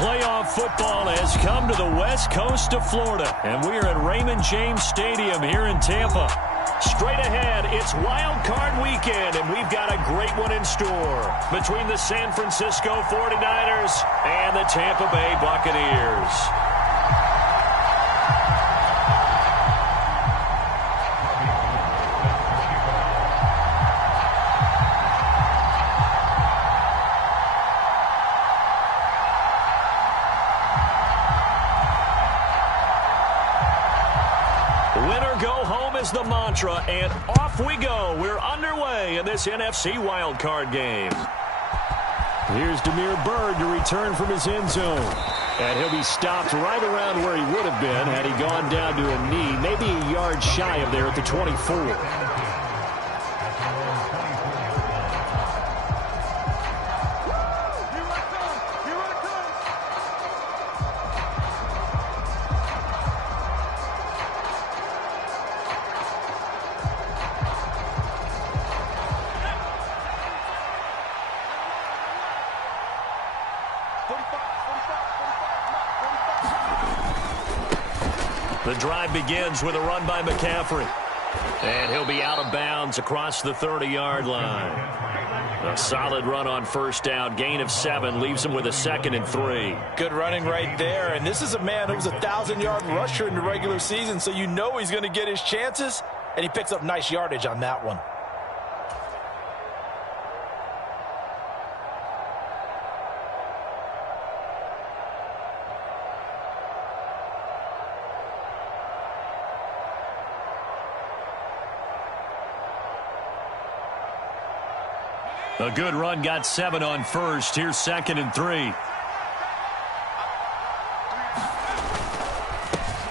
Playoff football has come to the west coast of Florida, and we are at Raymond James Stadium here in Tampa. Straight ahead, it's Wild Card Weekend, and we've got a great one in store between the San Francisco 49ers and the Tampa Bay Buccaneers. Is the mantra, and off we go. We're underway in this NFC wildcard game. Here's Damiere Byrd to return from his end zone. And he'll be stopped right around where he would have been had he gone down to a knee, maybe a yard shy of there at the 24. The drive begins with a run by McCaffrey. And he'll be out of bounds across the 30-yard line. A solid run on first down. Gain of 7 leaves him with a 2nd and 3. Good running right there. And this is a man who was a 1,000-yard rusher in the regular season, so you know he's going to get his chances. And he picks up nice yardage on that one. A good run got 7 on first. Here's 2nd and 3.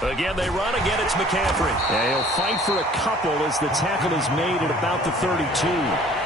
Again, they run. Again, it's McCaffrey. And he'll fight for a couple as the tackle is made at about the 32.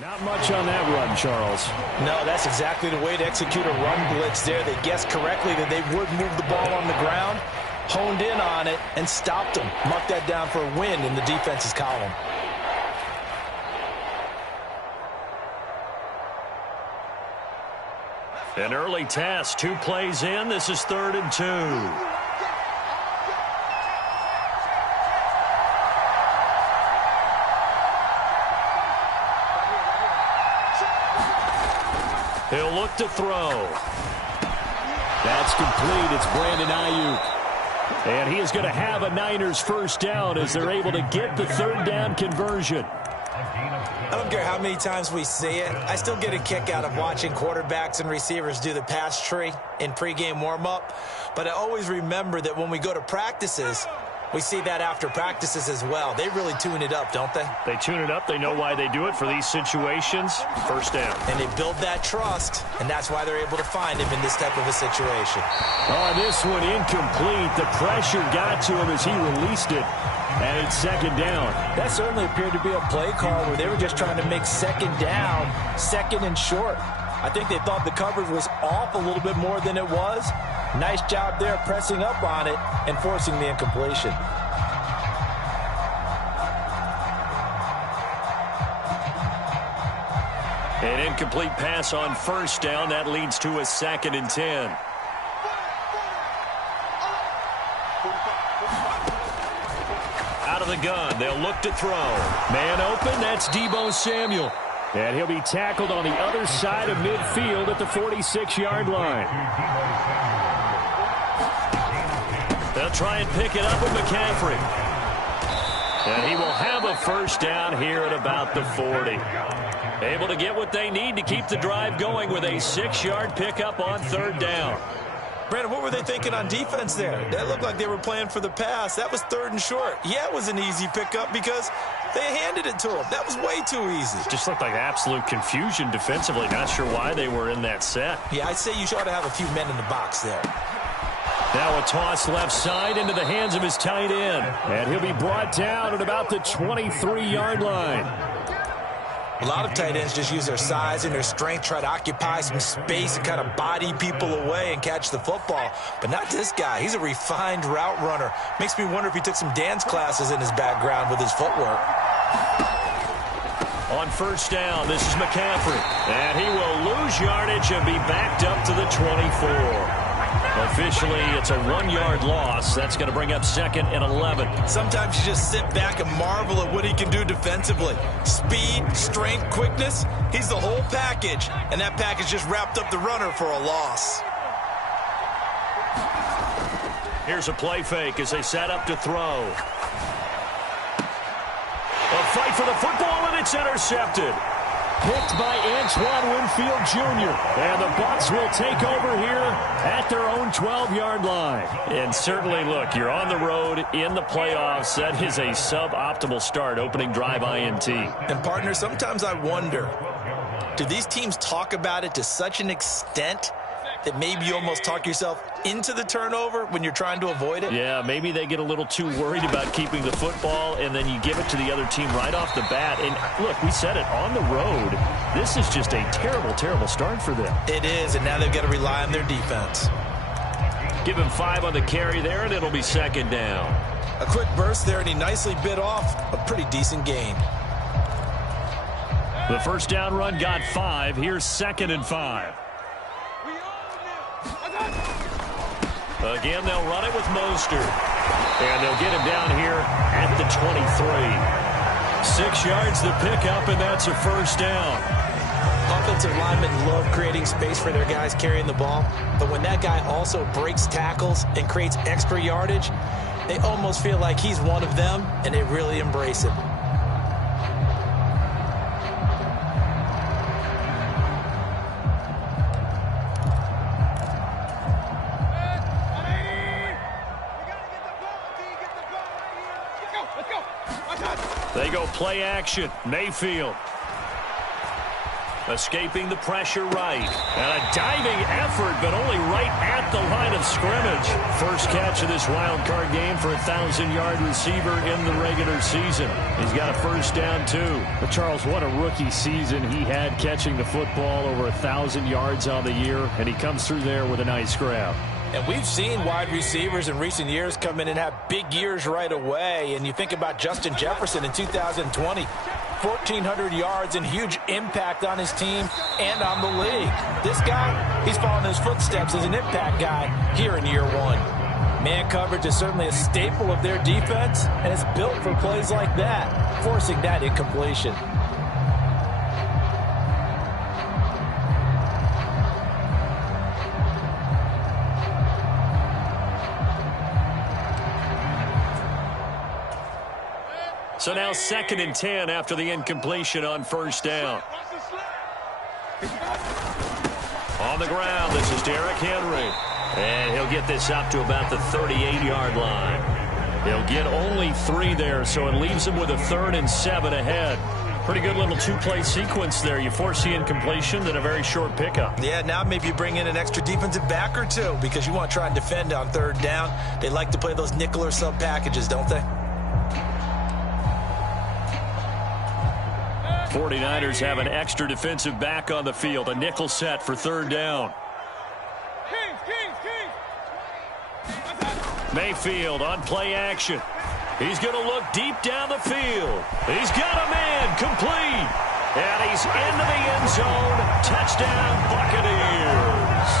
Not much on that run, Charles. No, that's exactly the way to execute a run blitz there. They guessed correctly that they would move the ball on the ground, honed in on it, and stopped them. Mark that down for a win in the defense's column. An early test, 2 plays in. This is 3rd and 2. He'll look to throw. That's complete. It's Brandon Ayuk. And he is going to have a Niners first down as they're able to get the 3rd down conversion. I don't care how many times we see it. I still get a kick out of watching quarterbacks and receivers do the pass tree in pregame warm-up. But I always remember that when we go to practices, we see that after practices as well. They really tune it up, don't they? They tune it up. They know why they do it for these situations. First down. And they build that trust, and that's why they're able to find him in this type of a situation. Oh, this one incomplete. The pressure got to him as he released it. And it's 2nd down. That certainly appeared to be a play call where they were just trying to make 2nd down, 2nd and short. I think they thought the coverage was off a little bit more than it was. Nice job there pressing up on it and forcing the incompletion. An incomplete pass on first down. That leads to a 2nd and 10. Out of the gun. They'll look to throw. Man open. That's Deebo Samuel. And he'll be tackled on the other side of midfield at the 46-yard line. They'll try and pick it up with McCaffrey. And he will have a first down here at about the 40. Able to get what they need to keep the drive going with a 6-yard pickup on third down. Brandon, what were they thinking on defense there? That looked like they were playing for the pass. That was third and short. Yeah, it was an easy pickup because they handed it to him. That was way too easy. Just looked like absolute confusion defensively. Not sure why they were in that set. Yeah, I'd say you ought to have a few men in the box there. Now a toss left side into the hands of his tight end. And he'll be brought down at about the 23-yard line. A lot of tight ends just use their size and their strength, try to occupy some space and kind of body people away and catch the football. But not this guy. He's a refined route runner. Makes me wonder if he took some dance classes in his background with his footwork. On first down, this is McCaffrey. And he will lose yardage and be backed up to the 24. Officially, it's a 1-yard loss. That's going to bring up 2nd and 11. Sometimes you just sit back and marvel at what he can do defensively. Speed, strength, quickness. He's the whole package. And that package just wrapped up the runner for a loss. Here's a play fake as they set up to throw. A fight for the football, and it's intercepted. Picked by Antoine Winfield Jr. And the Bucks will take over here at their own 12-yard line. And certainly, look, you're on the road in the playoffs. That is a suboptimal start, opening drive INT. And, partner, sometimes I wonder, do these teams talk about it to such an extent that maybe you almost talk yourself into the turnover when you're trying to avoid it? Yeah, maybe they get a little too worried about keeping the football, and then you give it to the other team right off the bat. And, look, we said it, on the road, this is just a terrible, terrible start for them. It is, and now they've got to rely on their defense. Give him 5 on the carry there, and it'll be 2nd down. A quick burst there, and he nicely bit off a pretty decent gain. The first down run got 5. Here's 2nd and 5. Again, they'll run it with Mostert. And they'll get him down here at the 23. 6 yards the pickup, and that's a first down. Offensive linemen love creating space for their guys carrying the ball. But when that guy also breaks tackles and creates extra yardage, they almost feel like he's one of them, and they really embrace it. They go play action. Mayfield. Escaping the pressure right. And a diving effort, but only right at the line of scrimmage. First catch of this wild card game for a 1,000-yard receiver in the regular season. He's got a first down, too. But, Charles, what a rookie season he had catching the football, over 1,000 yards on the year, and he comes through there with a nice grab. And we've seen wide receivers in recent years come in and have big years right away. And you think about Justin Jefferson in 2020, 1,400 yards and huge impact on his team and on the league. This guy, he's following his footsteps as an impact guy here in year 1. Man coverage is certainly a staple of their defense, and it's built for plays like that, forcing that incompletion. So now 2nd and 10 after the incompletion on first down. On the ground, this is Derrick Henry. And he'll get this up to about the 38-yard line. He'll get only 3 there, so it leaves him with a 3rd and 7 ahead. Pretty good little 2-play sequence there. You force the incompletion, then a very short pickup. Yeah, now maybe you bring in an extra defensive back or 2 because you want to try and defend on 3rd down. They like to play those nickel or sub packages, don't they? 49ers have an extra defensive back on the field. A nickel set for 3rd down. Mayfield on play action. He's going to look deep down the field. He's got a man complete. And he's into the end zone. Touchdown, Buccaneers.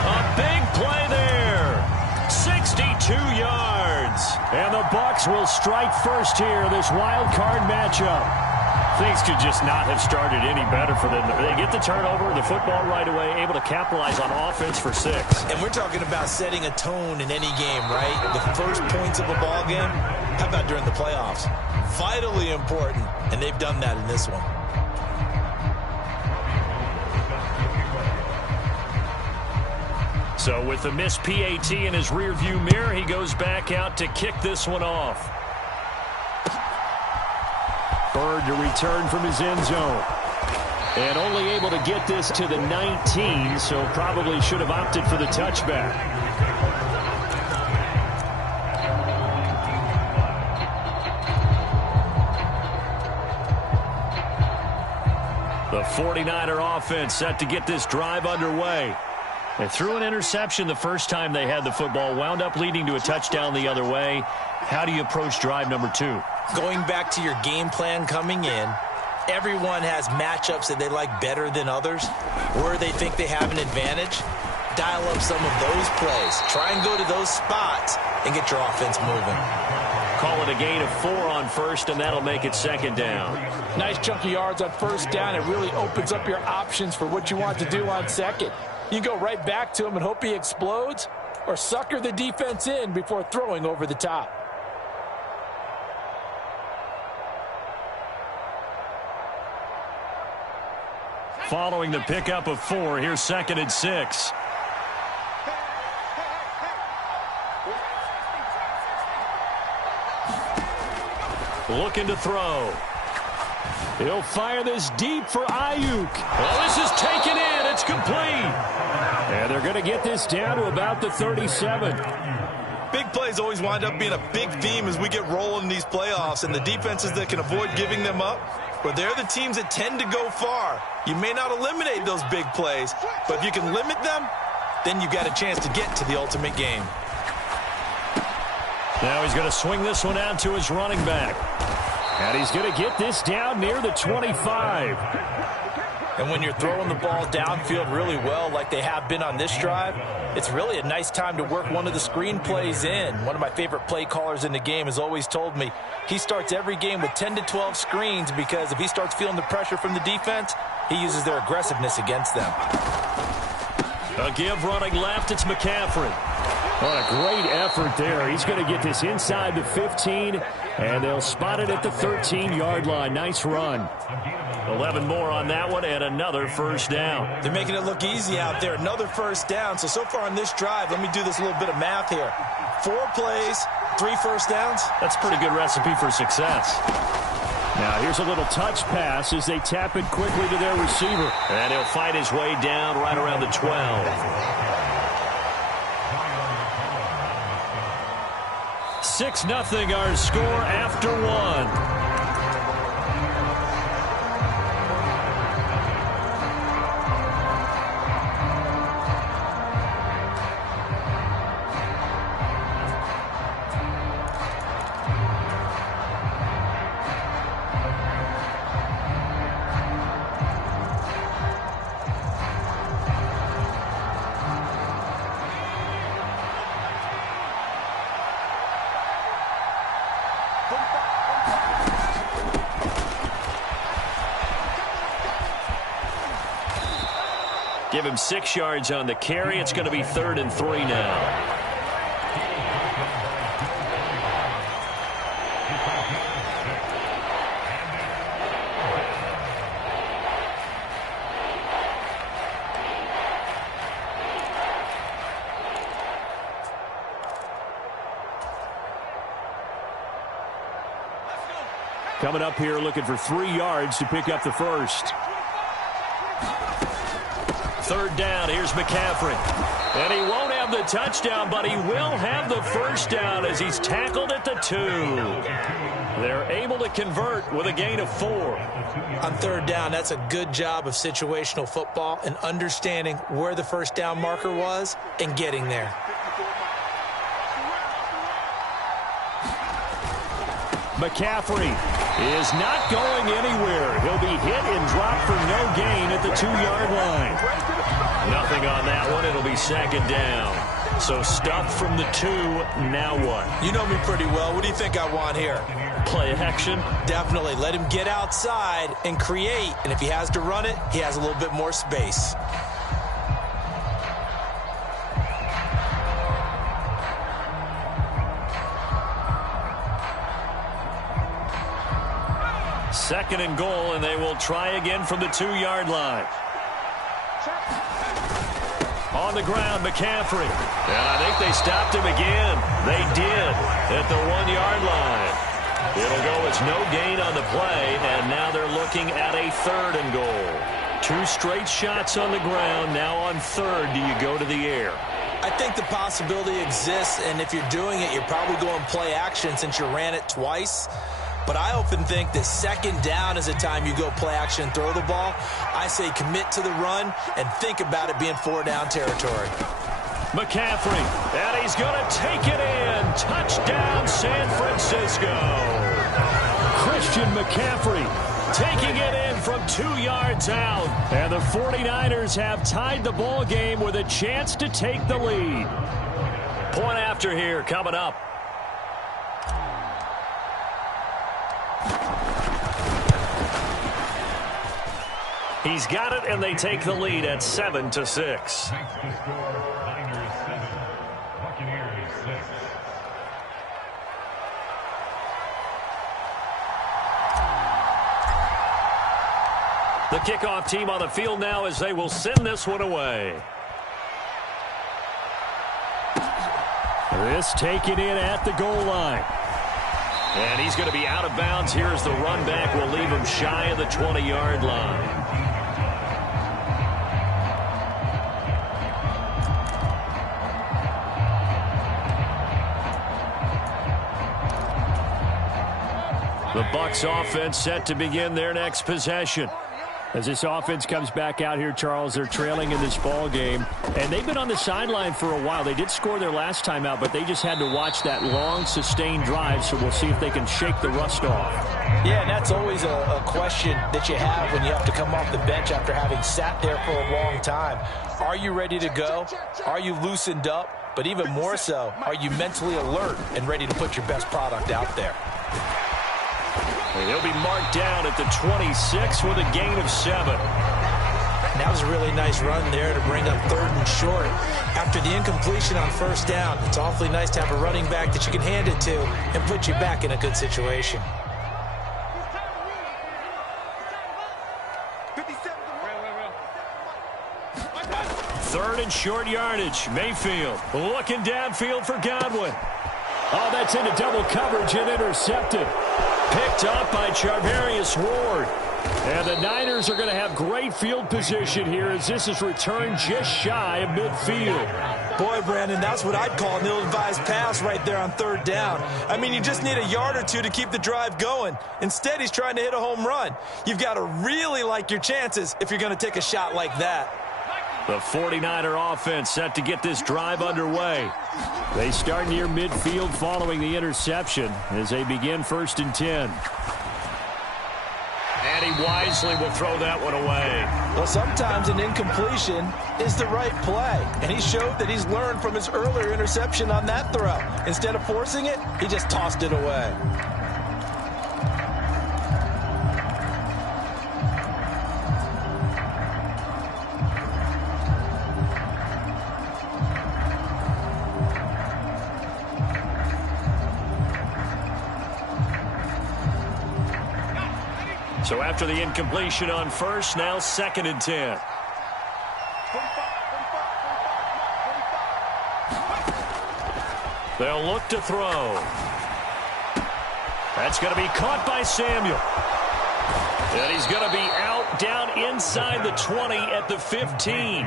A big play there. 62 yards. And the Bucs will strike first here, this wild card matchup. Things could just not have started any better for them. They get the turnover, the football right away, able to capitalize on offense for 6. And we're talking about setting a tone in any game, right? The first points of a ball game. How about during the playoffs? Vitally important, and they've done that in this one. So with the missed PAT in his rearview mirror, he goes back out to kick this one off. Bird to return from his end zone. And only able to get this to the 19, so probably should have opted for the touchback. The 49er offense set to get this drive underway. They threw an interception the first time they had the football, wound up leading to a touchdown the other way. How do you approach drive number 2? Going back to your game plan coming in, everyone has matchups that they like better than others, where they think they have an advantage. Dial up some of those plays. Try and go to those spots and get your offense moving. Call it a gain of 4 on first, and that'll make it 2nd down. Nice chunky yards on first down. It really opens up your options for what you want to do on second. You go right back to him and hope he explodes, or sucker the defense in before throwing over the top. Following the pickup of 4, here's 2nd and 6. Looking to throw. He'll fire this deep for Ayuk. Well, this is taken in. It's complete. And they're going to get this down to about the 37. Big plays always wind up being a big theme as we get rolling in these playoffs, and the defenses that can avoid giving them up, but they're the teams that tend to go far. You may not eliminate those big plays, but if you can limit them, then you've got a chance to get to the ultimate game. Now he's going to swing this one out to his running back. And he's going to get this down near the 25. And when you're throwing the ball downfield really well like they have been on this drive, it's really a nice time to work one of the screen plays in. One of my favorite play callers in the game has always told me he starts every game with 10 to 12 screens because if he starts feeling the pressure from the defense, he uses their aggressiveness against them. A give running left, it's McCaffrey. What a great effort there. He's going to get this inside the 15, and they'll spot it at the 13-yard line. Nice run. 11 more on that one, and another first down. They're making it look easy out there. Another first down. So far on this drive, let me do this little bit of math here. 4 plays, 3 first downs. That's a pretty good recipe for success. Now here's a little touch pass as they tap it quickly to their receiver. And he'll fight his way down right around the 12. 6-0 our score after 1. Give him 6 yards on the carry. It's going to be 3rd and 3 now. Coming up here looking for 3 yards to pick up the first. 3rd down, here's McCaffrey. And he won't have the touchdown, but he will have the first down as he's tackled at the 2. They're able to convert with a gain of 4. On 3rd down, that's a good job of situational football and understanding where the first down marker was and getting there. McCaffrey is not going anywhere. He'll be hit and dropped for no gain at the 2-yard line. Nothing on that one. It'll be 2nd down. So stuffed from the 2. Now what? You know me pretty well. What do you think I want here? Play action? Definitely. Let him get outside and create. And if he has to run it, he has a little bit more space. Second and goal, and they will try again from the 2-yard line. On the ground, McCaffrey. And I think they stopped him again. They did at the 1-yard line. It'll go as no gain on the play, and now they're looking at a 3rd and goal. 2 straight shots on the ground. Now on 3rd, do you go to the air? I think the possibility exists, and if you're doing it, you're probably going play action since you ran it twice. But I often think that 2nd down is a time you go play action and throw the ball. I say commit to the run and think about it being 4-down territory. McCaffrey, and he's going to take it in. Touchdown, San Francisco. Christian McCaffrey taking it in from 2 yards out. And the 49ers have tied the ball game with a chance to take the lead. Point after here coming up. He's got it, and they take the lead at 7-6. The kickoff team on the field now as they will send this one away. This taken in at the goal line. And he's going to be out of bounds here as the run back will leave him shy of the 20-yard line. The Bucks offense set to begin their next possession. As this offense comes back out here, Charles, they're trailing in this ball game. And they've been on the sideline for a while. They did score their last time out, but they just had to watch that long, sustained drive. So we'll see if they can shake the rust off. Yeah, and that's always a question that you have when you have to come off the bench after having sat there for a long time. Are you ready to go? Are you loosened up? But even more so, are you mentally alert and ready to put your best product out there? He'll be marked down at the 26 with a gain of 7. That was a really nice run there to bring up 3rd and short. After the incompletion on 1st down, it's awfully nice to have a running back that you can hand it to and put you back in a good situation. Third and short yardage. Mayfield looking downfield for Godwin. Oh, that's into double coverage and intercepted. Picked up by Charvarius Ward. And the Niners are going to have great field position here as this is returned just shy of midfield. Boy, Brandon, that's what I'd call an ill-advised pass right there on 3rd down. I mean, you just need a yard or two to keep the drive going. Instead, he's trying to hit a home run. You've got to really like your chances if you're going to take a shot like that. The 49er offense set to get this drive underway. They start near midfield following the interception as they begin 1st and 10. And he wisely will throw that one away. Well, sometimes an incompletion is the right play. And he showed that he's learned from his earlier interception on that throw. Instead of forcing it, he just tossed it away. So after the incompletion on 1st, now 2nd and 10. They'll look to throw. That's going to be caught by Samuel. And he's going to be out down inside the 20 at the 15.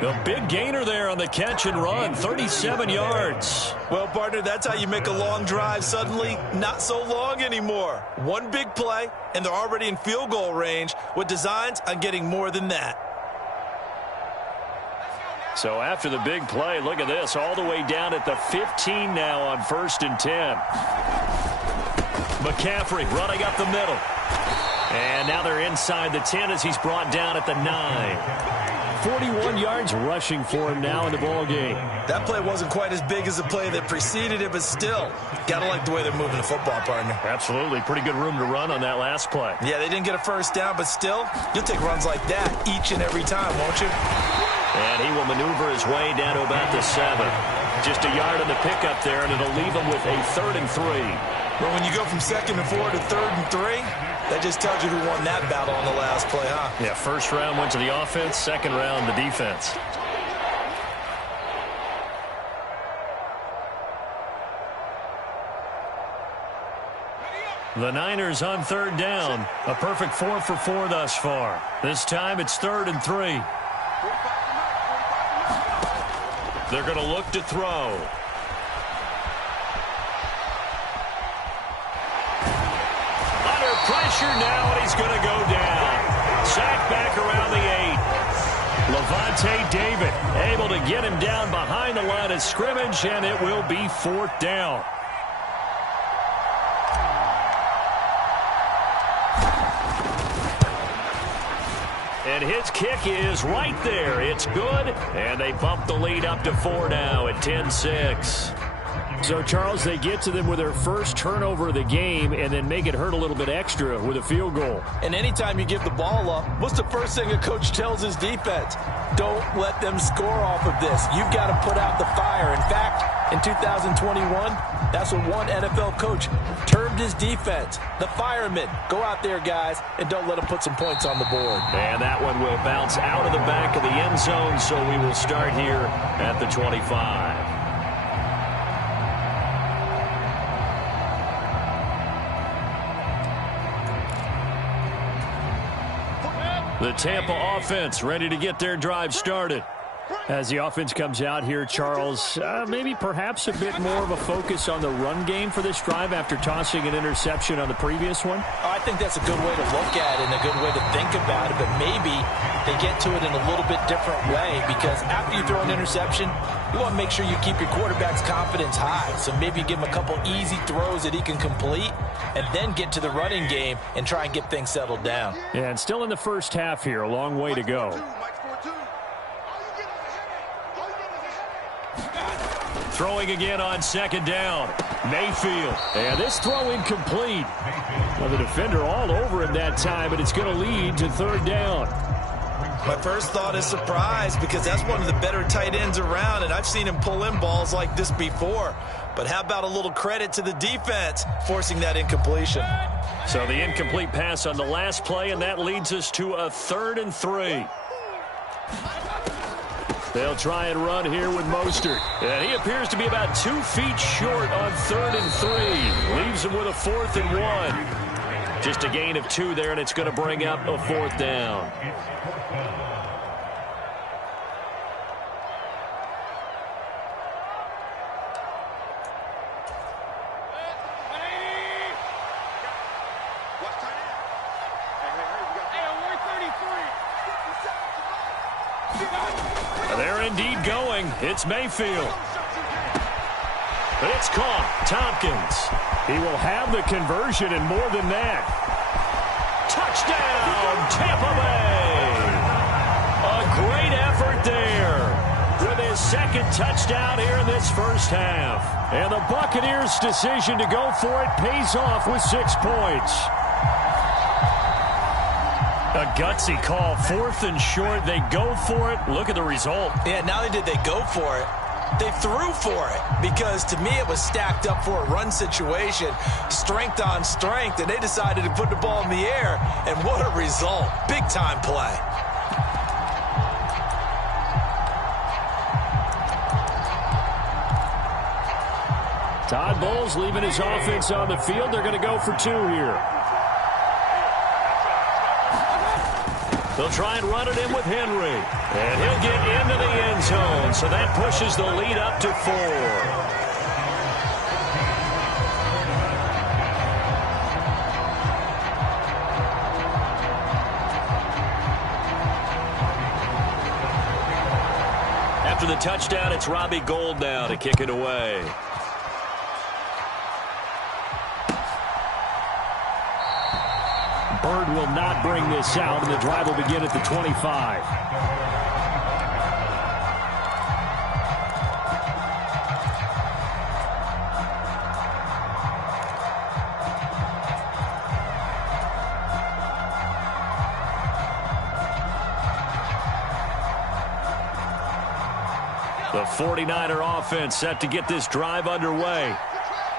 The big gainer there on the catch and run, 37 yards. Well, partner, that's how you make a long drive suddenly not so long anymore. One big play, and they're already in field goal range with designs on getting more than that. So after the big play, look at this, all the way down at the 15 now on 1st and 10. McCaffrey running up the middle. And now they're inside the 10 as he's brought down at the 9. 41 yards rushing for him now in the ball game. That play wasn't quite as big as the play that preceded it, but still, got to like the way they're moving the football, partner. Absolutely. Pretty good room to run on that last play. Yeah, they didn't get a first down, but still, you'll take runs like that each and every time, won't you? And he will maneuver his way down to about the 7. Just a yard on the pickup there, and it'll leave him with a 3rd and 3. But when you go from 2nd and 4 to 3rd and 3, that just tells you who won that battle on the last play, huh? Yeah, first round went to the offense, second round the defense. The Niners on 3rd down. A perfect 4 for 4 thus far. This time it's 3rd and 3. They're going to look to throw. Under pressure now, and he's going to go down. Sacked back around the 8. Levante David able to get him down behind the line of scrimmage, and it will be 4th down. And his kick is right there. It's good, and they bump the lead up to 4 now at 10-6. So, Charles, they get to them with their first turnover of the game and then make it hurt a little bit extra with a field goal. And anytime you give the ball up, what's the first thing a coach tells his defense? Don't let them score off of this. You've got to put out the fire. In fact, in 2021, that's what one NFL coach termed his defense, the firemen. Go out there, guys, and don't let them put some points on the board. And that one will bounce out of the back of the end zone, so we will start here at the 25. The Tampa offense ready to get their drive started. As the offense comes out here, Charles, maybe perhaps a bit more of a focus on the run game for this drive after tossing an interception on the previous one? I think that's a good way to look at it and a good way to think about it, but maybe they get to it in a little bit different way, because after you throw an interception, you want to make sure you keep your quarterback's confidence high. So maybe give him a couple easy throws that he can complete and then get to the running game and try and get things settled down. Yeah, and still in the first half here, a long way to go. Throwing again on 2nd down. Mayfield. And this throw incomplete. Well, the defender all over him that time, but it's going to lead to 3rd down. My first thought is surprise, because that's one of the better tight ends around, and I've seen him pull in balls like this before. But how about a little credit to the defense forcing that incompletion? So the incomplete pass on the last play, and that leads us to a 3rd and 3. They'll try and run here with Mostert. And he appears to be about 2 feet short on 3rd and 3. Leaves him with a 4th and 1. Just a gain of 2 there, and it's going to bring up a 4th down. They're indeed going. It's Mayfield. It's caught. Tompkins. He will have the conversion and more than that. Touchdown, Tampa Bay. A great effort there with his 2nd touchdown here in this first half. And the Buccaneers' decision to go for it pays off with 6 points. A gutsy call, 4th and short. They go for it. Look at the result. Yeah, not only did they go for it, they threw for it, because to me it was stacked up for a run situation, strength on strength, and they decided to put the ball in the air, and what a result. Big-time play. Todd Bowles leaving his offense on the field. They're going to go for 2 here. They'll try and run it in with Henry. And he'll get into the end zone. So that pushes the lead up to 4. After the touchdown, it's Robbie Gould now to kick it away. Bird will not bring this out, and the drive will begin at the 25. The 49er offense set to get this drive underway.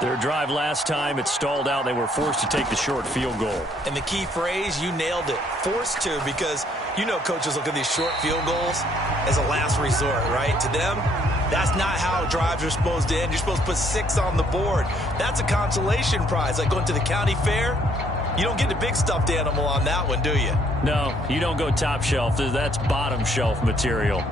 Their drive last time, it stalled out. They were forced to take the short field goal. And the key phrase, you nailed it, forced to, because you know coaches look at these short field goals as a last resort, right? To them, that's not how drives are supposed to end. You're supposed to put 6 on the board. That's a consolation prize, like going to the county fair. You don't get the big stuffed animal on that one, do you? No, you don't go top shelf. That's bottom shelf material.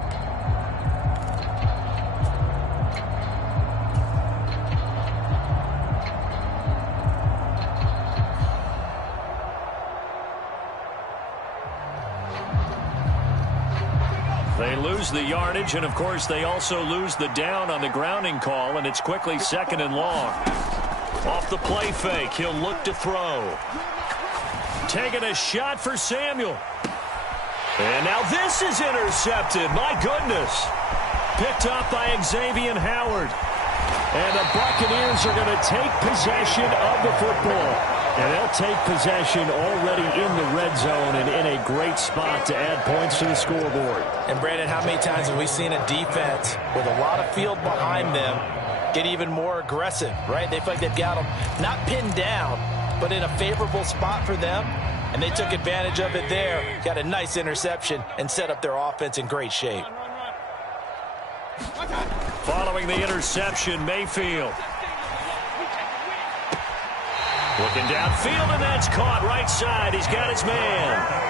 They lose the yardage, and of course they also lose the down on the grounding call, and it's quickly 2nd and long. Off the play fake, he'll look to throw. Taking a shot for Samuel. And now this is intercepted. My goodness. Picked up by Xavier Howard. And the Buccaneers are going to take possession of the football. And they'll take possession already in the red zone and in a great spot to add points to the scoreboard. And, Brandon, how many times have we seen a defense with a lot of field behind them get even more aggressive, right? They feel like they've got them not pinned down, but in a favorable spot for them. And they took advantage of it there, got a nice interception, and set up their offense in great shape. Following the interception, Mayfield. Looking downfield, and that's caught right side. He's got his man.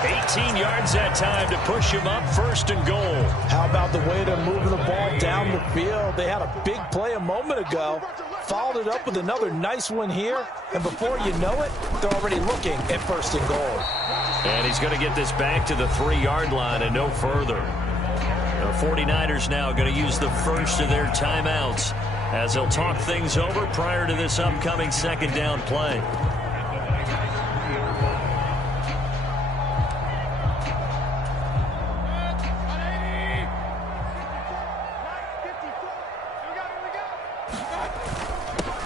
18 yards that time to push him up 1st and goal. How about the way they're moving the ball down the field? They had a big play a moment ago, followed it up with another nice one here, and before you know it, they're already looking at 1st and goal. And he's going to get this back to the 3-yard line and no further. The 49ers now going to use the first of their timeouts as they'll talk things over prior to this upcoming 2nd down play.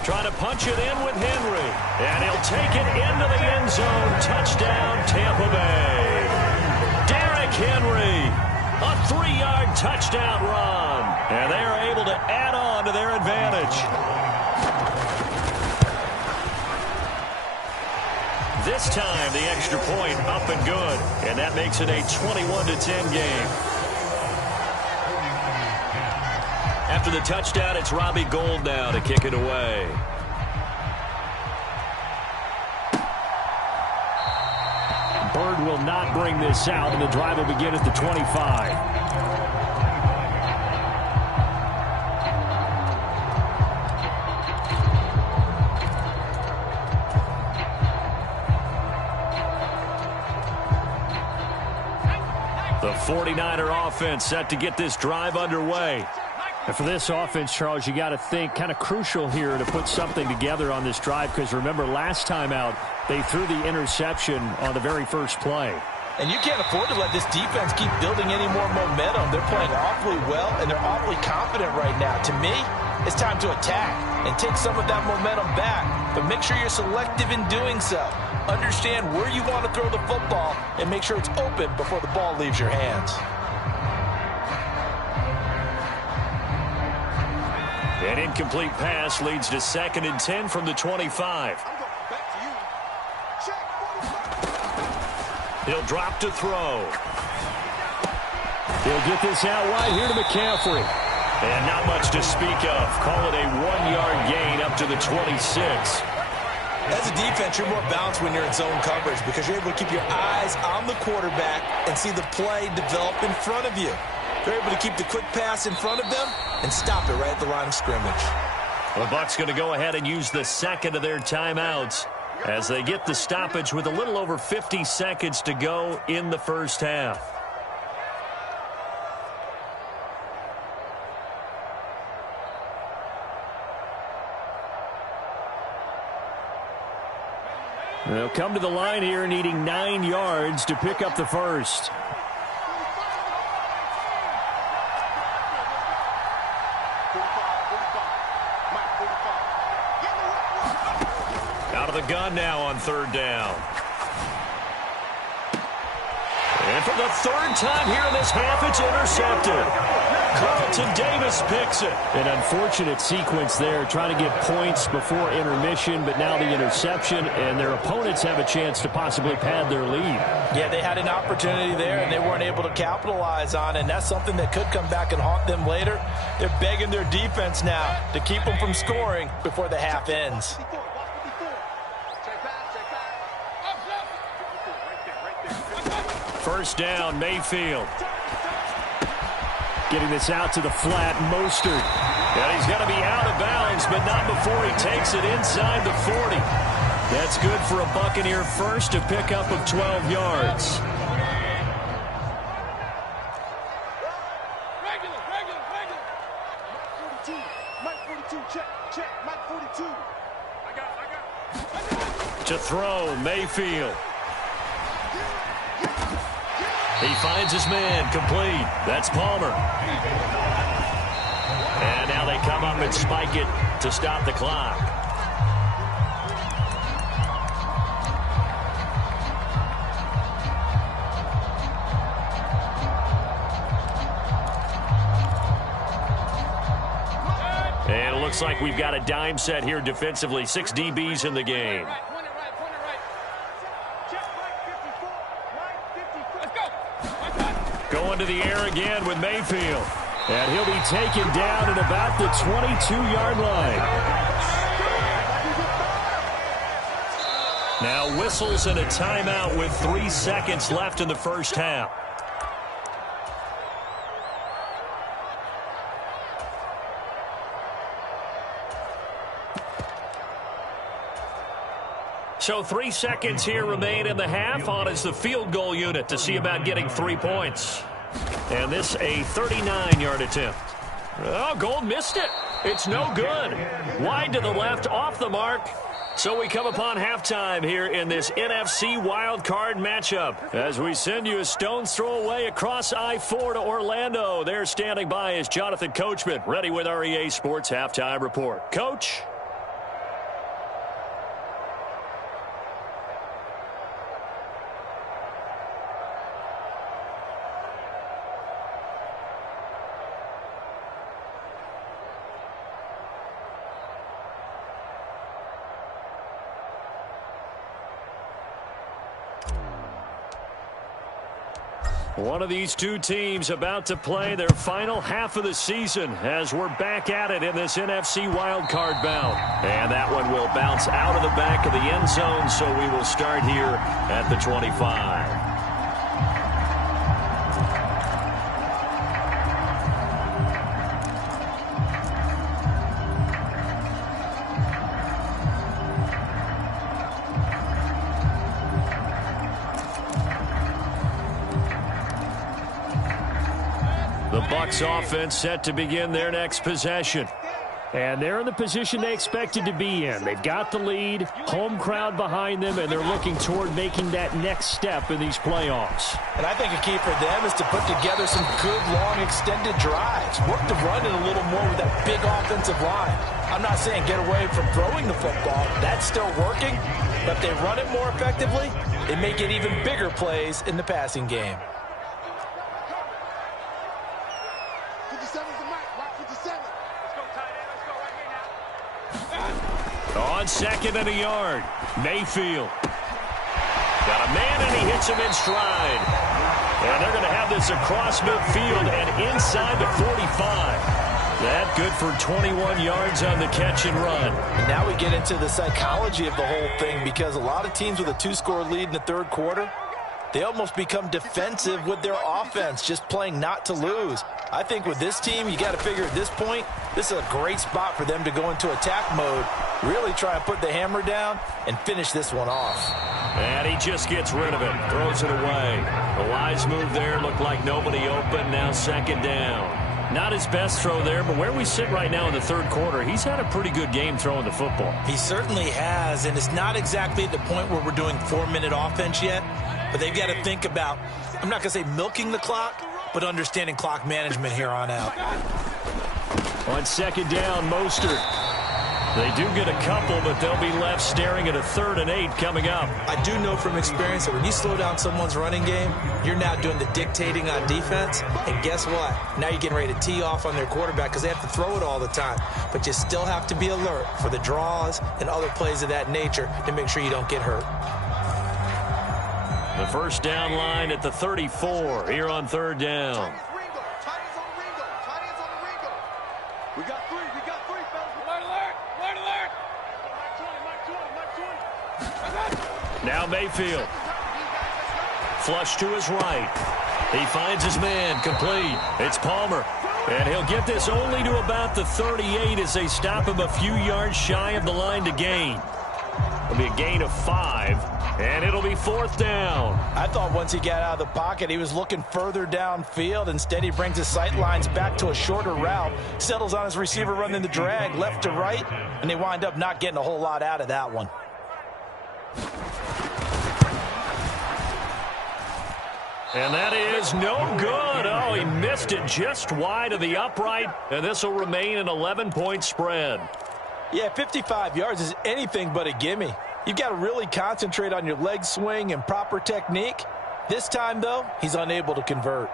Trying to punch it in with Henry. And he'll take it into the end zone. Touchdown, Tampa Bay. Derrick Henry. A 3-yard touchdown run. And they are able to add on to their advantage. This time, the extra point up and good. And that makes it a 21-10 game. After the touchdown, it's Robbie Gould now to kick it away. Bird will not bring this out, and the drive will begin at the 25. The 49er offense set to get this drive underway. And for this offense, Charles, you got to think kind of crucial here to put something together on this drive, because remember last time out they threw the interception on the very first play. And you can't afford to let this defense keep building any more momentum. They're playing awfully well, and they're awfully confident right now. To me, it's time to attack and take some of that momentum back. But make sure you're selective in doing so. Understand where you want to throw the football and make sure it's open before the ball leaves your hands. An incomplete pass leads to 2nd and 10 from the 25. He'll drop to throw. He'll get this out wide here to McCaffrey. And not much to speak of. Call it a 1-yard gain up to the 26. As a defense, you're more balanced when you're in zone coverage because you're able to keep your eyes on the quarterback and see the play develop in front of you. They're able to keep the quick pass in front of them and stop it right at the line of scrimmage. The Bucs going to go ahead and use the 2nd of their timeouts as they get the stoppage with a little over 50 seconds to go in the first half. They'll come to the line here needing 9 yards to pick up the first. Out of the gun now on 3rd down. And for the 3rd time here in this half, it's intercepted. Caught Carlton Davis picks it. An unfortunate sequence there, trying to get points before intermission, but now the interception, and their opponents have a chance to possibly pad their lead. Yeah, they had an opportunity there, and they weren't able to capitalize on it, and that's something that could come back and haunt them later. They're begging their defense now to keep them from scoring before the half ends. First down, Mayfield. Getting this out to the flat, Mostert. And he's going to be out of bounds, but not before he takes it inside the 40. That's good for a Buccaneer first, a pickup of 12 yards. To throw, Mayfield. He finds his man, complete. That's Palmer. And now they come up and spike it to stop the clock. And it looks like we've got a dime set here defensively. 6 DBs in the game. Going to the air again with Mayfield. And he'll be taken down at about the 22-yard line. Now whistles and a timeout with 3 seconds left in the first half. So 3 seconds here remain in the half. On is the field goal unit to see about getting 3 points. And this a 39-yard attempt. Oh, Gold missed it. It's no good. Wide to the left, off the mark. So we come upon halftime here in this NFC Wildcard matchup. As we send you a stone's throw away across I-4 to Orlando. There standing by is Jonathan Coachman, ready with our EA Sports Halftime Report. Coach? One of these two teams about to play their final half of the season as we're back at it in this NFC wildcard bout. And that one will bounce out of the back of the end zone, so we will start here at the 25. The Bucks offense set to begin their next possession. And they're in the position they expected to be in. They've got the lead, home crowd behind them, and they're looking toward making that next step in these playoffs. And I think a key for them is to put together some good, long, extended drives. Work the run in a little more with that big offensive line. I'm not saying get away from throwing the football. That's still working. But if they run it more effectively, they may get even bigger plays in the passing game. On second and a yard, Mayfield. Got a man, and he hits him in stride. And they're going to have this across midfield and inside the 45. That good for 21 yards on the catch and run. And now we get into the psychology of the whole thing, because a lot of teams with a 2-score lead in the third quarter, they almost become defensive with their offense, just playing not to lose. I think with this team, you got to figure at this point, this is a great spot for them to go into attack mode, really try and put the hammer down and finish this one off. And he just gets rid of it, throws it away. The wise move there, looked like nobody open, now second down. Not his best throw there, but where we sit right now in the third quarter, he's had a pretty good game throwing the football. He certainly has, and it's not exactly at the point where we're doing 4-minute offense yet, but they've got to think about, I'm not going to say milking the clock, but understanding clock management here on out. On second down, Mostert. They do get a couple, but they'll be left staring at a 3rd and 8 coming up. I do know from experience that when you slow down someone's running game, you're now doing the dictating on defense. And guess what? Now you're getting ready to tee off on their quarterback because they have to throw it all the time. But you still have to be alert for the draws and other plays of that nature to make sure you don't get hurt. The first down line at the 34 here on 3rd down. We got three, fellas. Alert, alert, alert. Now Mayfield. Flush to his right. He finds his man, complete. It's Palmer. And he'll get this only to about the 38 as they stop him a few yards shy of the line to gain. It'll be a gain of 5, and it'll be 4th down. I thought once he got out of the pocket, he was looking further downfield. Instead, he brings his sight lines back to a shorter route, settles on his receiver running the drag left to right, and they wind up not getting a whole lot out of that one. And that is no good. Oh, he missed it just wide of the upright, and this will remain an 11-point spread. Yeah, 55 yards is anything but a gimme. You've got to really concentrate on your leg swing and proper technique. This time, though, he's unable to convert.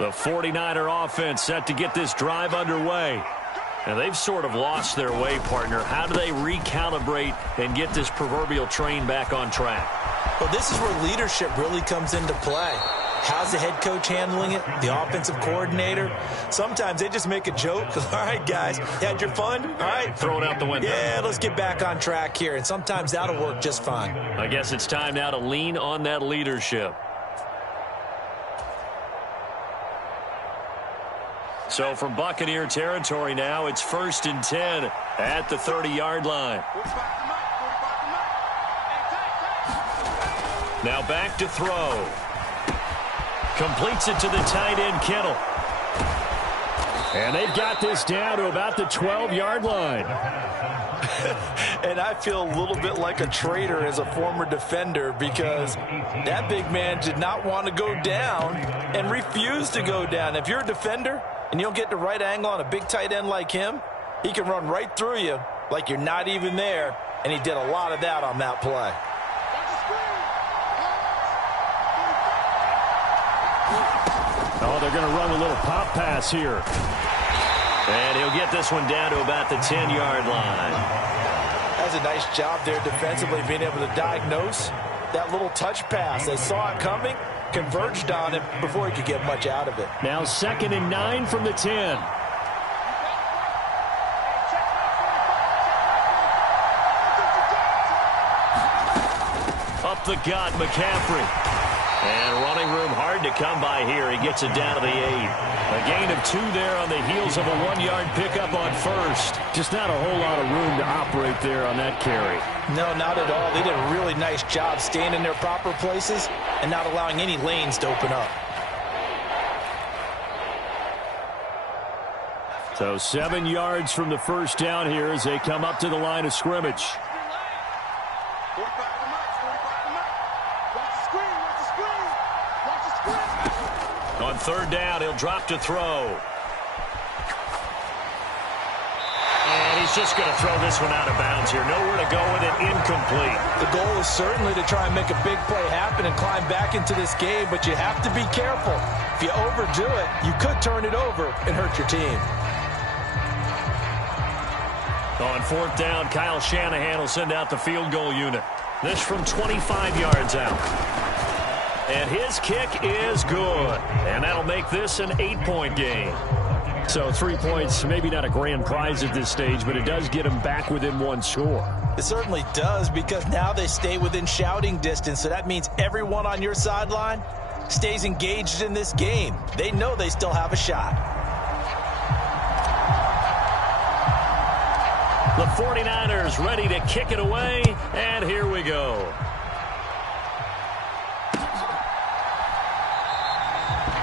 The 49er offense set to get this drive underway. And they've sort of lost their way, partner. How do they recalibrate and get this proverbial train back on track? Well, this is where leadership really comes into play. How's the head coach handling it? The offensive coordinator? Sometimes they just make a joke. All right, guys, you had your fun? All right. Throw it out the window. Yeah, let's get back on track here. And sometimes that'll work just fine. I guess it's time now to lean on that leadership. So from Buccaneer territory now, it's 1st and 10 at the 30-yard line. Now back to throw. Completes it to the tight end, Kittle. And they've got this down to about the 12-yard line. And I feel a little bit like a traitor as a former defender because that big man did not want to go down and refused to go down. If you're a defender and you don't get the right angle on a big tight end like him, he can run right through you like you're not even there, and he did a lot of that on that play. Oh, they're going to run a little pop pass here. And he'll get this one down to about the 10-yard line. That's a nice job there defensively, being able to diagnose that little touch pass. They saw it coming, converged on it before he could get much out of it. Now 2nd and 9 from the 10. Up the gut, McCaffrey. And running room hard to come by here. He gets it down to the 8. A gain of 2 there on the heels of a 1-yard pickup on 1st. Just not a whole lot of room to operate there on that carry. No, not at all. They did a really nice job staying in their proper places and not allowing any lanes to open up. So 7 yards from the first down here as they come up to the line of scrimmage. On 3rd down, he'll drop to throw. And he's just going to throw this one out of bounds here. Nowhere to go with it, incomplete. The goal is certainly to try and make a big play happen and climb back into this game, but you have to be careful. If you overdo it, you could turn it over and hurt your team. On 4th down, Kyle Shanahan will send out the field goal unit. This from 25 yards out. And his kick is good. And that'll make this an 8-point game. So 3 points, maybe not a grand prize at this stage, but it does get them back within 1 score. It certainly does, because now they stay within shouting distance. So that means everyone on your sideline stays engaged in this game. They know they still have a shot. The 49ers ready to kick it away. And here we go.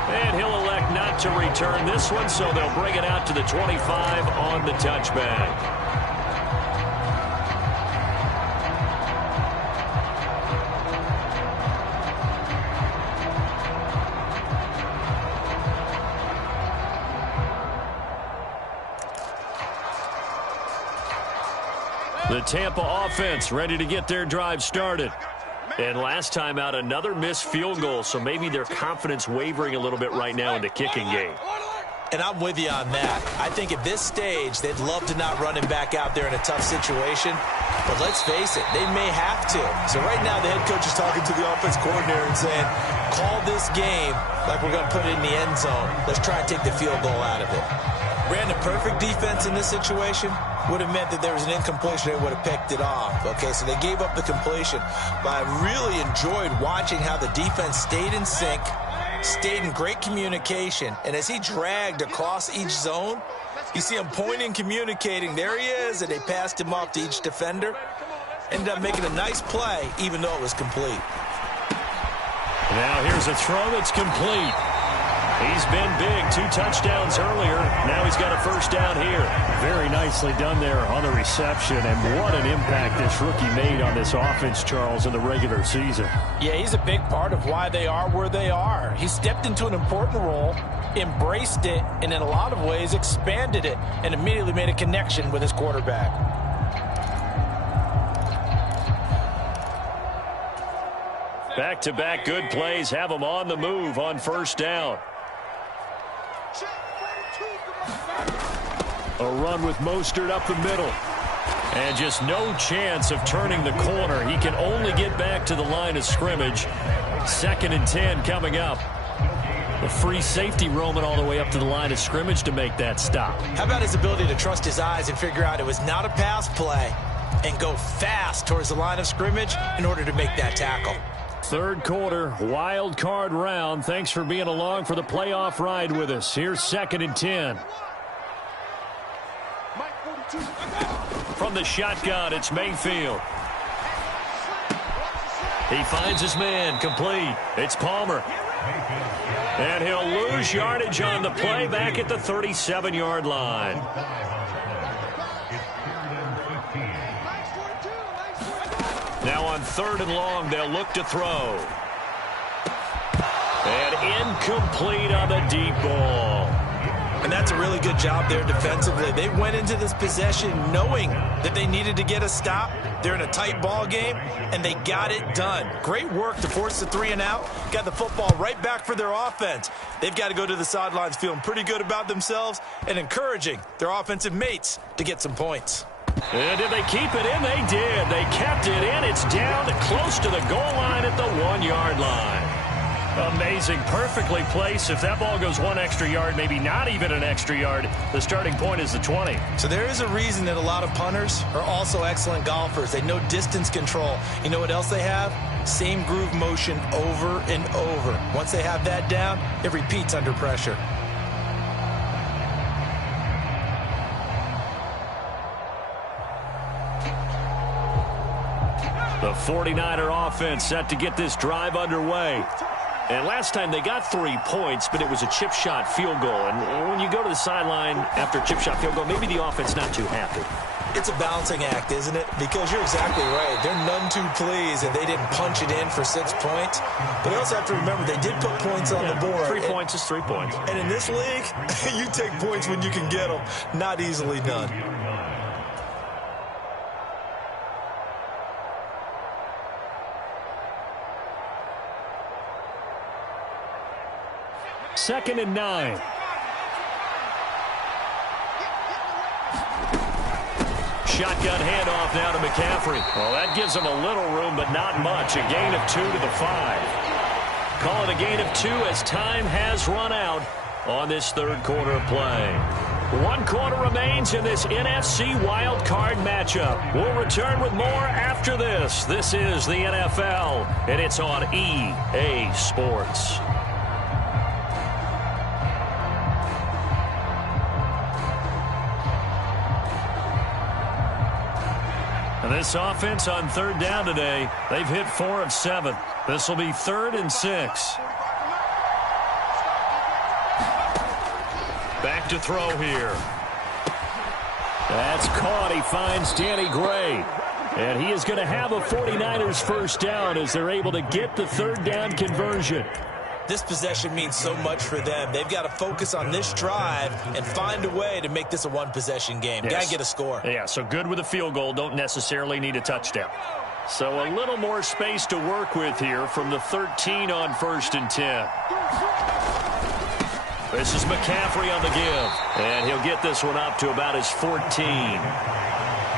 And he'll elect not to return this one, so they'll bring it out to the 25 on the touchback. The Tampa offense ready to get their drive started. And last time out, another missed field goal, so maybe their confidence wavering a little bit right now in the kicking game. And I'm with you on that. I think at this stage, they'd love to not run him back out there in a tough situation. But let's face it, they may have to. So right now, the head coach is talking to the offense coordinator and saying, call this game like we're going to put it in the end zone. Let's try and take the field goal out of it. Ran the perfect defense in this situation would have meant that there was an incompletion. They would have picked it off. Okay, so they gave up the completion. But I really enjoyed watching how the defense stayed in sync, stayed in great communication, and as he dragged across each zone, you see him pointing, communicating. There he is, and they passed him off to each defender. Ended up making a nice play, even though it was complete. Now here's a throw that's complete. He's been big. 2 touchdowns earlier. Now he's got a first down here. Very nicely done there on the reception, and what an impact this rookie made on this offense, Charles, in the regular season. Yeah, he's a big part of why they are where they are. He stepped into an important role, embraced it, and in a lot of ways expanded it, and immediately made a connection with his quarterback. Back-to-back good plays have him on the move on first down. A run with Mostert up the middle. And just no chance of turning the corner. He can only get back to the line of scrimmage. 2nd and 10 coming up. The free safety roaming all the way up to the line of scrimmage to make that stop. How about his ability to trust his eyes and figure out it was not a pass play and go fast towards the line of scrimmage in order to make that tackle. 3rd quarter, wild card round. Thanks for being along for the playoff ride with us. Here's 2nd and 10. From the shotgun, it's Mayfield. He finds his man, complete. It's Palmer. And he'll lose yardage on the play back at the 37-yard line. Now on 3rd and long, they'll look to throw. And incomplete on the deep ball. And that's a really good job there defensively. They went into this possession knowing that they needed to get a stop. They're in a tight ball game, and they got it done. Great work to force the 3 and out. Got the football right back for their offense. They've got to go to the sidelines feeling pretty good about themselves and encouraging their offensive mates to get some points. And did they keep it in? They did. They kept it in. It's down close to the goal line at the 1-yard line. Amazing. Perfectly placed. If that ball goes 1 extra yard, maybe not even an extra yard, the starting point is the 20. So there is a reason that a lot of punters are also excellent golfers. They know distance control. You know what else they have? Same groove motion over and over. Once they have that down, it repeats under pressure. The 49er offense set to get this drive underway. And last time they got 3 points, but it was a chip shot field goal. And when you go to the sideline after a chip shot field goal, maybe the offense not too happy. It's a balancing act, isn't it? Because you're exactly right. They're none too pleased that they didn't punch it in for 6 points. But you also have to remember they did put points on the board. 3 points is 3 points. And in this league, you take points when you can get them. Not easily done. Second and 9. Shotgun handoff now to McCaffrey. Well, that gives them a little room, but not much. A gain of 2 to the 5. Call it a gain of 2 as time has run out on this 3rd quarter of play. 1 quarter remains in this NFC wildcard matchup. We'll return with more after this. This is the NFL, and it's on EA Sports. This offense on 3rd down today, they've hit 4 of 7. This will be 3rd and 6. Back to throw here. That's caught. He finds Danny Gray. And he is going to have a 49ers first down as they're able to get the 3rd down conversion. This possession means so much for them. They've got to focus on this drive and find a way to make this a one-possession game. Yes. Got to get a score. Yeah, so good with a field goal. Don't necessarily need a touchdown. So a little more space to work with here from the 13 on 1st and 10. This is McCaffrey on the give. And he'll get this one up to about his 14.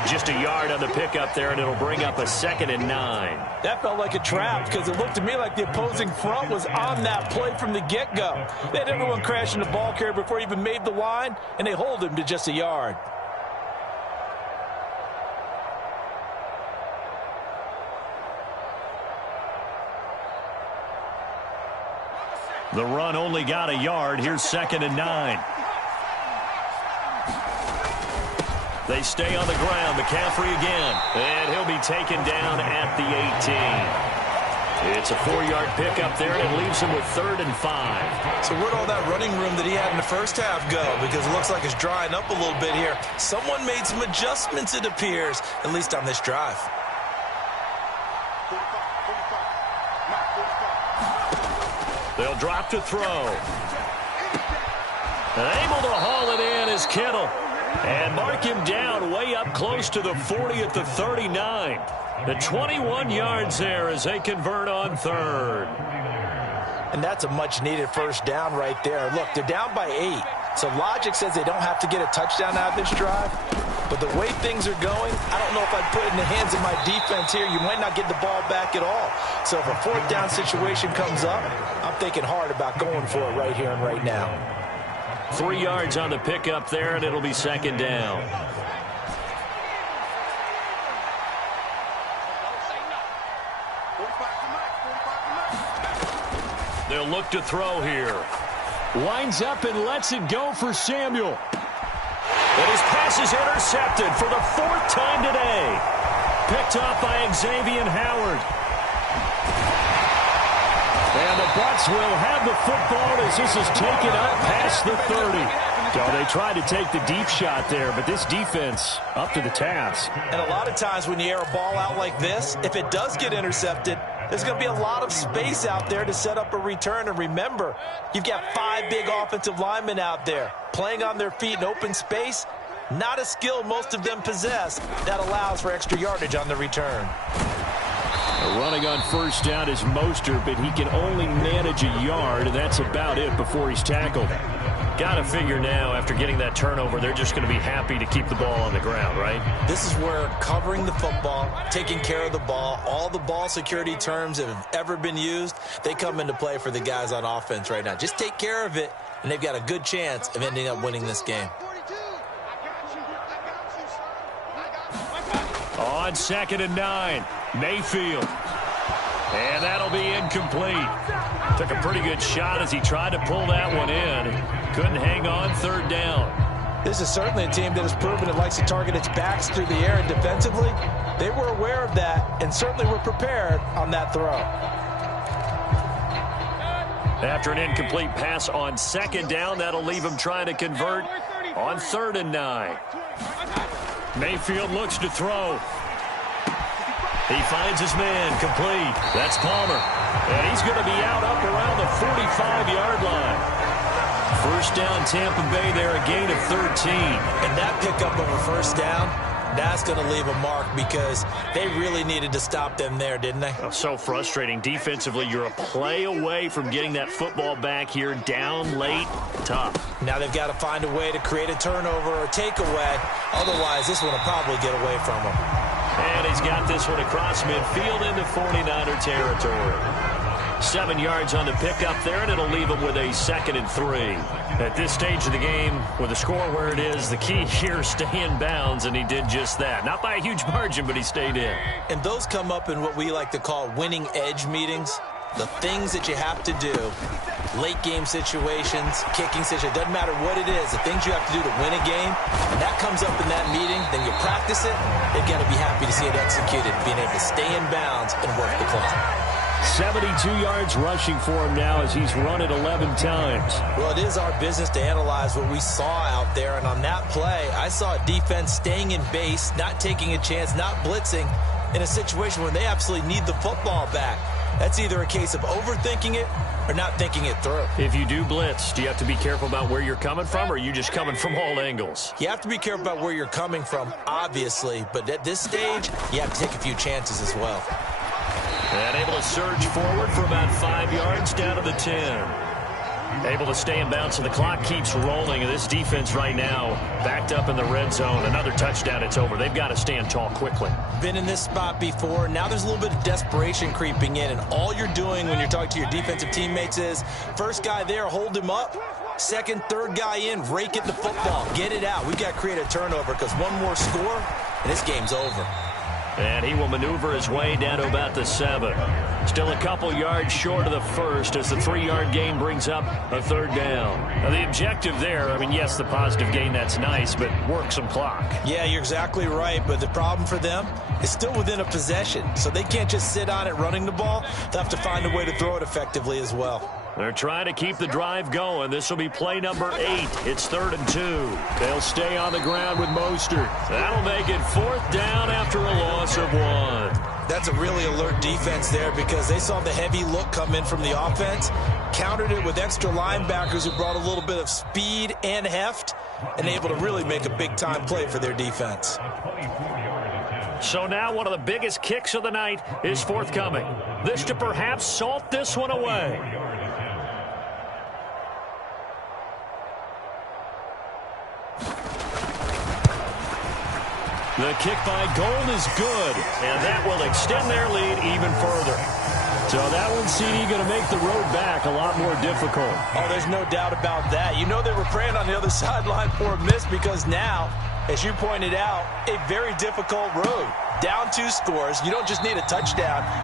Just a yard on the pickup there, and it'll bring up a 2nd and 9. That felt like a trap because it looked to me like the opposing front was on that play from the get-go. They had everyone crashing the ball carrier before he even made the line, and they hold him to just a yard. The run only got a yard. Here's 2nd and 9. They stay on the ground. McCaffrey again. And he'll be taken down at the 18. It's a 4-yard pickup there, and it leaves him with 3rd and 5. So where'd all that running room that he had in the first half go? Because it looks like it's drying up a little bit here. Someone made some adjustments, it appears, at least on this drive. They'll drop to throw. And able to haul it in is Kittle. And mark him down way up close to the 40 at the 39. The 21 yards there as they convert on 3rd. And that's a much-needed first down right there. Look, they're down by 8. So logic says they don't have to get a touchdown out of this drive. But the way things are going, I don't know if I'd put it in the hands of my defense here. You might not get the ball back at all. So if a 4th down situation comes up, I'm thinking hard about going for it right here and right now. 3 yards on the pickup there, and it'll be 2nd down. They'll look to throw here. Winds up and lets it go for Samuel. And his pass is intercepted for the 4th time today. Picked off by Xavier Howard. And the Bucks will have the football as this is taken up past the 30. So they tried to take the deep shot there, but this defense up to the task. And a lot of times when you air a ball out like this, if it does get intercepted, there's going to be a lot of space out there to set up a return. And remember, you've got 5 big offensive linemen out there playing on their feet in open space. Not a skill most of them possess that allows for extra yardage on the return. Running on 1st down is Mostert, but he can only manage a yard, and that's about it before he's tackled. Got to figure now, after getting that turnover, they're just going to be happy to keep the ball on the ground, right? This is where covering the football, taking care of the ball, all the ball security terms that have ever been used, they come into play for the guys on offense right now. Just take care of it, and they've got a good chance of ending up winning this game. On 2nd and 9, Mayfield. And that'll be incomplete. Took a pretty good shot as he tried to pull that one in. Couldn't hang on 3rd down. This is certainly a team that has proven it likes to target its backs through the air, and defensively, they were aware of that and certainly were prepared on that throw. After an incomplete pass on 2nd down, that'll leave him trying to convert on 3rd and 9. Mayfield looks to throw. He finds his man, complete. That's Palmer. And he's going to be out up around the 45-yard line. 1st down, Tampa Bay there, a gain of 13. And that pickup of a 1st down, that's going to leave a mark because they really needed to stop them there, didn't they? Oh, so frustrating. Defensively, you're a play away from getting that football back here, down late, tough. Now they've got to find a way to create a turnover or takeaway. Otherwise, this one will probably get away from them. And he's got this one across midfield into 49er territory. 7 yards on the pickup there, and it'll leave him with a 2nd and 3. At this stage of the game, with the score where it is, the key here, stay in bounds, and he did just that. Not by a huge margin, but he stayed in. And those come up in what we like to call winning edge meetings. The things that you have to do, late game situations, kicking situations, doesn't matter what it is, the things you have to do to win a game, and that comes up in that meeting, then you practice it, they've got to be happy to see it executed, being able to stay in bounds and work the clock. 72 yards rushing for him now as he's run it 11 times. Well, it is our business to analyze what we saw out there, and on that play, I saw a defense staying in base, not taking a chance, not blitzing, in a situation when they absolutely need the football back. That's either a case of overthinking it or not thinking it through. If you do blitz, do you have to be careful about where you're coming from, or are you just coming from all angles? You have to be careful about where you're coming from, obviously, but at this stage, you have to take a few chances as well. And able to surge forward for about 5 yards down to the 10. Able to stay in bounds, so the clock keeps rolling. And this defense right now backed up in the red zone. Another touchdown, it's over. They've got to stand tall quickly. Been in this spot before. Now there's a little bit of desperation creeping in, and all you're doing when you're talking to your defensive teammates is first guy there, hold him up. Second, third guy in, rake it the football. Get it out. We got to create a turnover because one more score, and this game's over. And he will maneuver his way down to about the 7. Still a couple yards short of the first as the 3-yard gain brings up a third down. Now the objective there, I mean, yes, the positive gain, that's nice, but work some clock. Yeah, you're exactly right, but the problem for them is still within a possession, so they can't just sit on it running the ball. They'll have to find a way to throw it effectively as well. They're trying to keep the drive going. This will be play number 8. It's 3rd and 2. They'll stay on the ground with Mostert. That'll make it 4th down after a loss of 1. That's a really alert defense there because they saw the heavy look come in from the offense, countered it with extra linebackers who brought a little bit of speed and heft, and able to really make a big-time play for their defense. So now one of the biggest kicks of the night is forthcoming. This to perhaps salt this one away. The kick by Gold is good, and that will extend their lead even further. So that one, CD, going to make the road back a lot more difficult. Oh, there's no doubt about that. You know they were praying on the other sideline for a miss because now, as you pointed out, a very difficult road. Down 2 scores. You don't just need a touchdown.